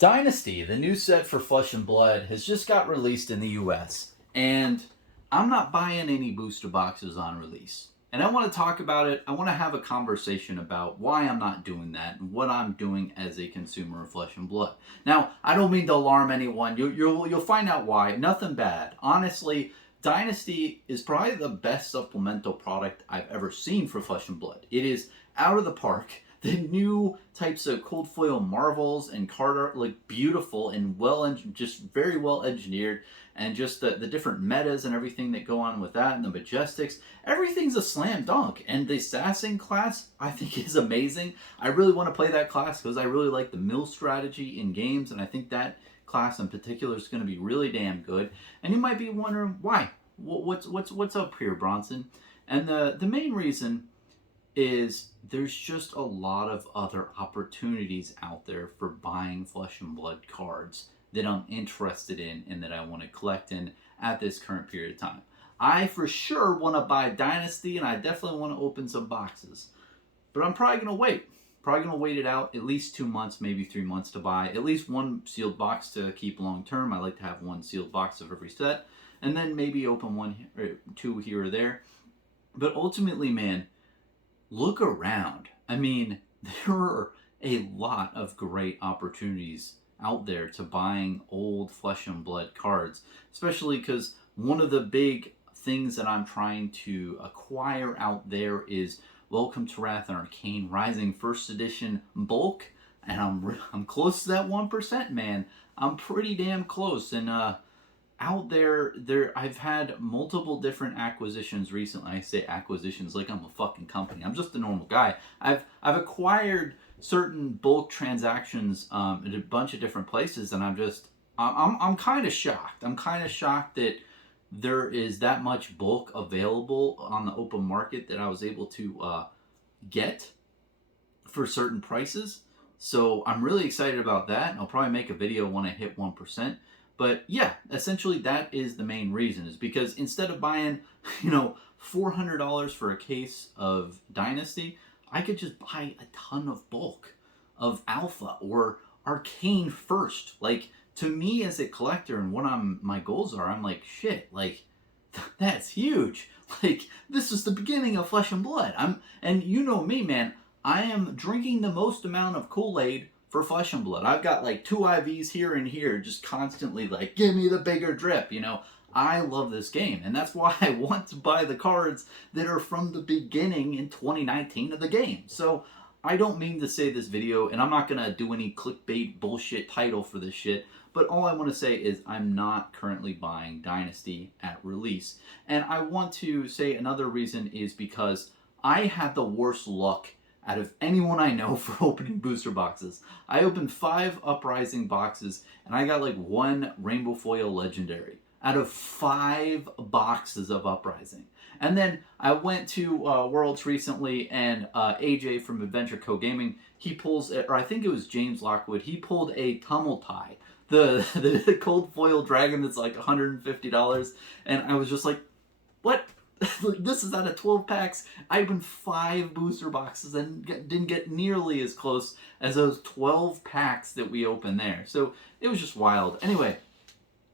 Dynasty, the new set for Flesh and Blood, has just got released in the US, and I'm not buying any booster boxes on release. And I want to talk about it. I want to have a conversation about why I'm not doing that and what I'm doing as a consumer of Flesh and Blood. Now, I don't mean to alarm anyone. You'll find out why. Nothing bad. Honestly, Dynasty is probably the best supplemental product I've ever seen for Flesh and Blood. It is out of the park. The new types of cold foil marvels and card art look beautiful and just very well engineered, and just the different metas and everything that go on with that, and the majestics, everything's a slam dunk. And the assassin class, I think, is amazing. I really want to play that class because I really like the mill strategy in games, and I think that class in particular is going to be really damn good. And you might be wondering why. What's up here, Bronson? And the main reason is there's just a lot of other opportunities out there for buying Flesh and Blood cards that I'm interested in and that I want to collect in at this current period of time. I for sure want to buy Dynasty, and I definitely want to open some boxes. But I'm probably going to wait. Probably going to wait it out at least 2 months, maybe 3 months to buy at least one sealed box to keep long term. I like to have one sealed box of every set, and then maybe open one or two here or there. But ultimately, man, look around. I mean, there are a lot of great opportunities out there to buying old Flesh and Blood cards, especially because one of the big things that I'm trying to acquire out there is Welcome to Wrath and Arcane Rising First Edition bulk, and I'm close to that 1%, man. I'm pretty damn close, and out there I've had multiple different acquisitions recently. I say acquisitions like I'm a fucking company. I'm just a normal guy. I've acquired certain bulk transactions at a bunch of different places, and I'm kind of shocked. I'm kind of shocked that there is that much bulk available on the open market that I was able to get for certain prices. So I'm really excited about that. I'll probably make a video when I hit 1%. But yeah, essentially that is the main reason, is because instead of buying, $400 for a case of Dynasty, I could just buy a ton of bulk of Alpha or Arcane first. Like, to me as a collector and what my goals are, I'm like, shit, like, that's huge. Like, this is the beginning of Flesh and Blood. And you know me, man, I am drinking the most amount of Kool-Aid for Flesh and Blood. I've got like 2 IVs here and here, just constantly like, give me the bigger drip, I love this game, and that's why I want to buy the cards that are from the beginning in 2019 of the game. So I don't mean to say this video, and I'm not going to do any clickbait bullshit title for this shit, but all I want to say is I'm not currently buying Dynasty at release. And I want to say another reason is because I had the worst luck out of anyone I know for opening booster boxes. I opened 5 Uprising boxes, and I got like 1 Rainbow Foil Legendary out of 5 boxes of Uprising. And then I went to Worlds recently, and AJ from Adventure Co Gaming, he pulls, or I think it was James Lockwood, he pulled a Tumultai, the cold foil dragon that's like $150, and I was just like, what? This is out of 12 packs. I opened 5 booster boxes and didn't get nearly as close as those 12 packs that we opened there. So it was just wild. Anyway,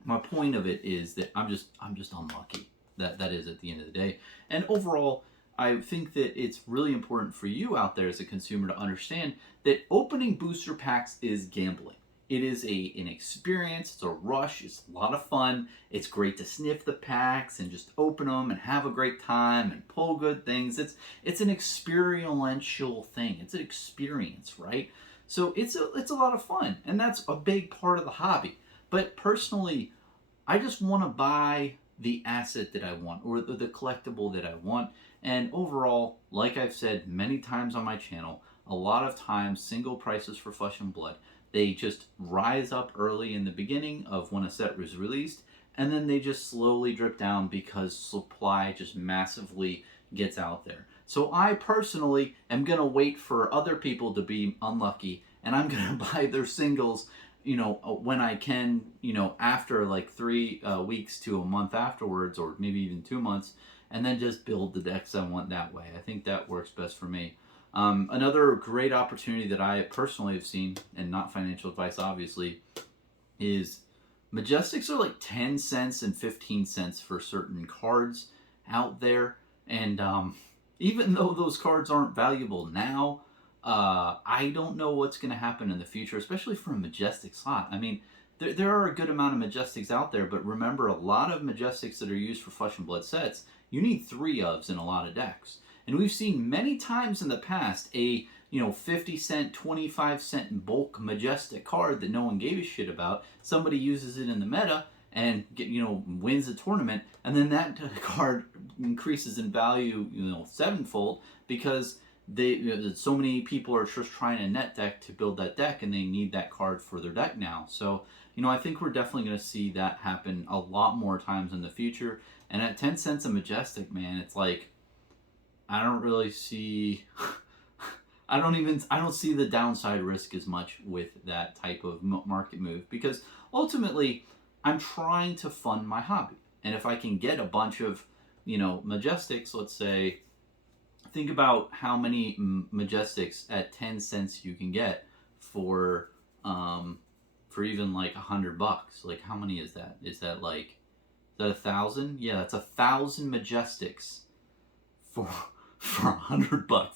my point of it is that I'm just unlucky. That is at the end of the day. And overall, I think that it's really important for you out there as a consumer to understand that opening booster packs is gambling. It is an experience, it's a rush, it's a lot of fun. It's great to sniff the packs and just open them and have a great time and pull good things. It's an experiential thing. It's an experience, right? So it's a lot of fun, and that's a big part of the hobby. But personally, I just want to buy the asset that I want, or the collectible that I want. And overall, like I've said many times on my channel, a lot of times single prices for Flesh and Blood, they just rise up early in the beginning of when a set was released, and then they just slowly drip down because supply just massively gets out there. So I personally am going to wait for other people to be unlucky, and I'm going to buy their singles, when I can, after like 3 weeks to a month afterwards, or maybe even 2 months, and then just build the decks I want that way. I think that works best for me. Another great opportunity that I personally have seen, and not financial advice obviously, is Majestics are like 10 cents and 15 cents for certain cards out there. And even though those cards aren't valuable now, I don't know what's going to happen in the future, especially for a Majestic slot. I mean, there are a good amount of Majestics out there, but remember, a lot of Majestics that are used for Flesh and Blood sets, you need 3 ofs in a lot of decks. And we've seen many times in the past a 50 cent, 25 cent bulk Majestic card that no one gave a shit about. Somebody uses it in the meta and wins a tournament, and then that card increases in value 7-fold because so many people are just trying a net deck to build that deck, and they need that card for their deck now. So I think we're definitely going to see that happen a lot more times in the future. And at 10 cents a Majestic, man, it's like, I don't really see I don't see the downside risk as much with that type of market move, because ultimately I'm trying to fund my hobby. And if I can get a bunch of Majestics, let's say, think about how many Majestics at 10 cents you can get for even like $100. Like, how many is that? Is that 1,000? Yeah, that's 1,000 Majestics for $100.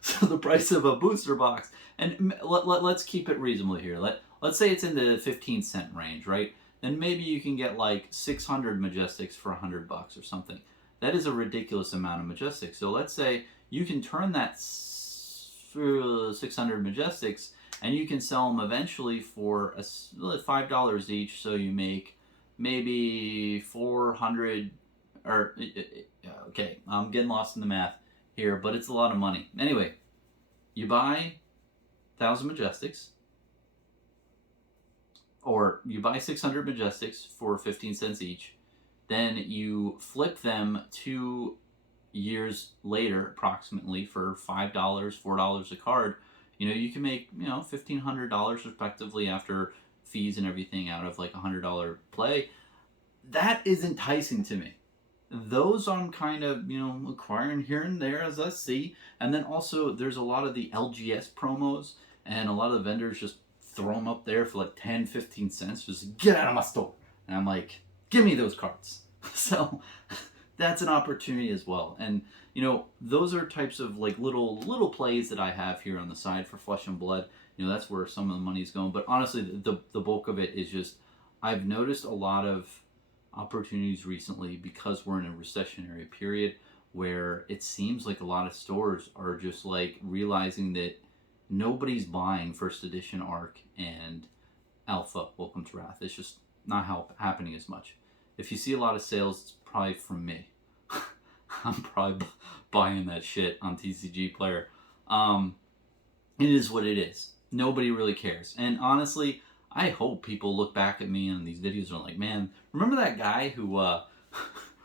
So the price of a booster box, and let's keep it reasonable here. Let's say it's in the 15-cent range, right? Then maybe you can get like 600 Majestics for $100 or something. That is a ridiculous amount of Majestics. So let's say you can turn that 600 Majestics, and you can sell them eventually for $5 each. So you make maybe 400, or okay, I'm getting lost in the math here, but it's a lot of money. Anyway, you buy 1,000 Majestics, or you buy 600 Majestics for 15 cents each. Then you flip them 2 years later, approximately, for $5, $4 a card. You can make $1,500 respectively after fees and everything out of like $100 play. That is enticing to me. Those I'm kind of, acquiring here and there as I see. And then also there's a lot of the LGS promos, and a lot of the vendors just throw them up there for like 10, 15 cents. Just get out of my store. And I'm like, give me those cards. So that's an opportunity as well. And, those are types of like little plays that I have here on the side for Flesh and Blood. That's where some of the money's going. But honestly, the bulk of it is just, I've noticed a lot of opportunities recently, because we're in a recessionary period where it seems like a lot of stores are just like realizing that nobody's buying first edition Arc and Alpha Welcome to Wrath. It's just not happening as much. If you see a lot of sales, it's probably from me. I'm probably buying that shit on TCG Player. It is what it is. Nobody really cares. And honestly, I hope people look back at me on these videos and are like, man, remember that guy who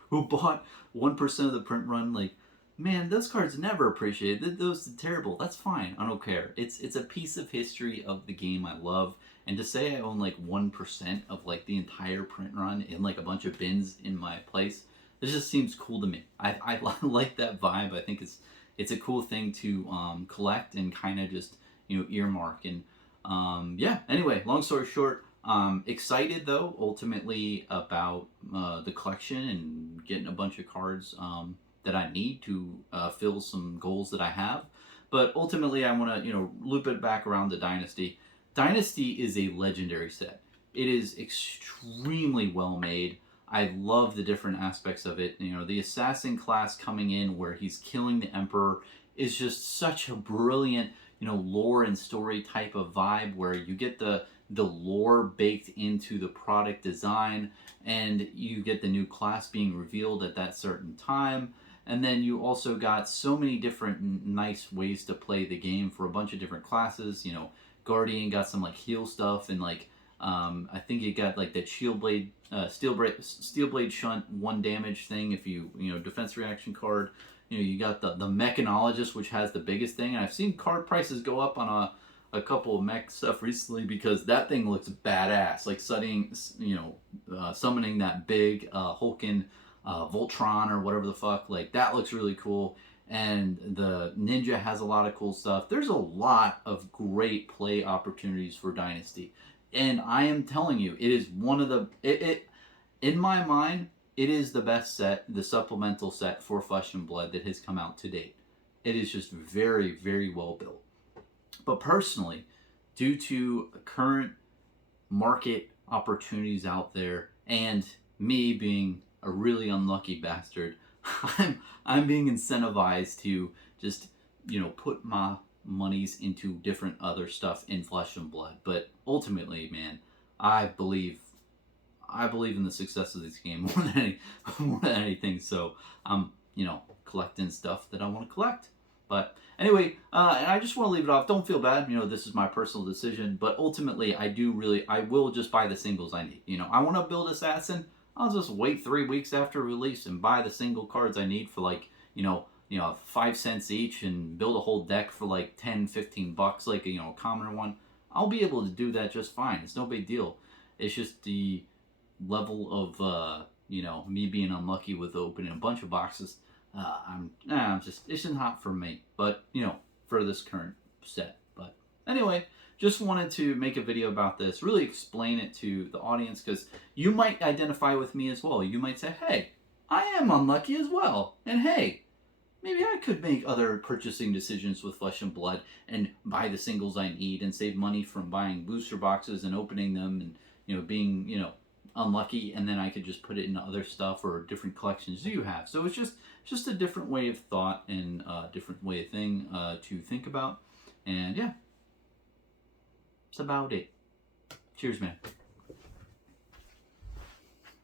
who bought 1% of the print run? Like, man, those cards never appreciated. Those are terrible. That's fine. I don't care. It's a piece of history of the game I love. And to say I own like 1% of like the entire print run in like a bunch of bins in my place, this just seems cool to me. I like that vibe. I think it's a cool thing to collect and kind of just earmark. And yeah, anyway, long story short, excited though ultimately about the collection and getting a bunch of cards that I need to fill some goals that I have. But ultimately I want to loop it back around to Dynasty. Dynasty is a legendary set. It is extremely well made. I love the different aspects of it. The assassin class coming in where he's killing the Emperor is just such a brilliant lore and story type of vibe, where you get the lore baked into the product design, and you get the new class being revealed at that certain time. And then you also got so many different nice ways to play the game for a bunch of different classes. Guardian got some like heal stuff, and like I think you got like that shield blade, steel blade shunt 1 damage thing if you defense reaction card. You got the mechanologist, which has the biggest thing. And I've seen card prices go up on a couple of mech stuff recently, because that thing looks badass. Like summoning that big Hulkin Voltron or whatever the fuck, like that looks really cool. and the Ninja has a lot of cool stuff. There's a lot of great play opportunities for Dynasty. And I am telling you, it is one of the in my mind, it is the best set, the supplemental set for Flesh and Blood that has come out to date. It is just very, very well built. But personally, due to current market opportunities out there and me being a really unlucky bastard, I'm being incentivized to just, put my monies into different other stuff in Flesh and Blood. But ultimately, man, I believe in the success of this game more than anything. So I'm, collecting stuff that I want to collect. But anyway, and I just want to leave it off. Don't feel bad. This is my personal decision. But ultimately, I will just buy the singles I need. I want to build Assassin. I'll just wait 3 weeks after release and buy the single cards I need for 5 cents each and build a whole deck for like 10, 15 bucks, like a commoner one. I'll be able to do that just fine. It's no big deal. It's just the level of me being unlucky with opening a bunch of boxes. It's just not for me. But for this current set. But anyway, just wanted to make a video about this, really explain it to the audience, because you might identify with me as well. You might say, hey, I am unlucky as well. And hey, maybe I could make other purchasing decisions with Flesh and Blood and buy the singles I need and save money from buying booster boxes and opening them and, being, unlucky, and then I could just put it into other stuff or different collections you have. So it's just a different way of thought and a different way of thing to think about. And yeah, that's about it. Cheers, man.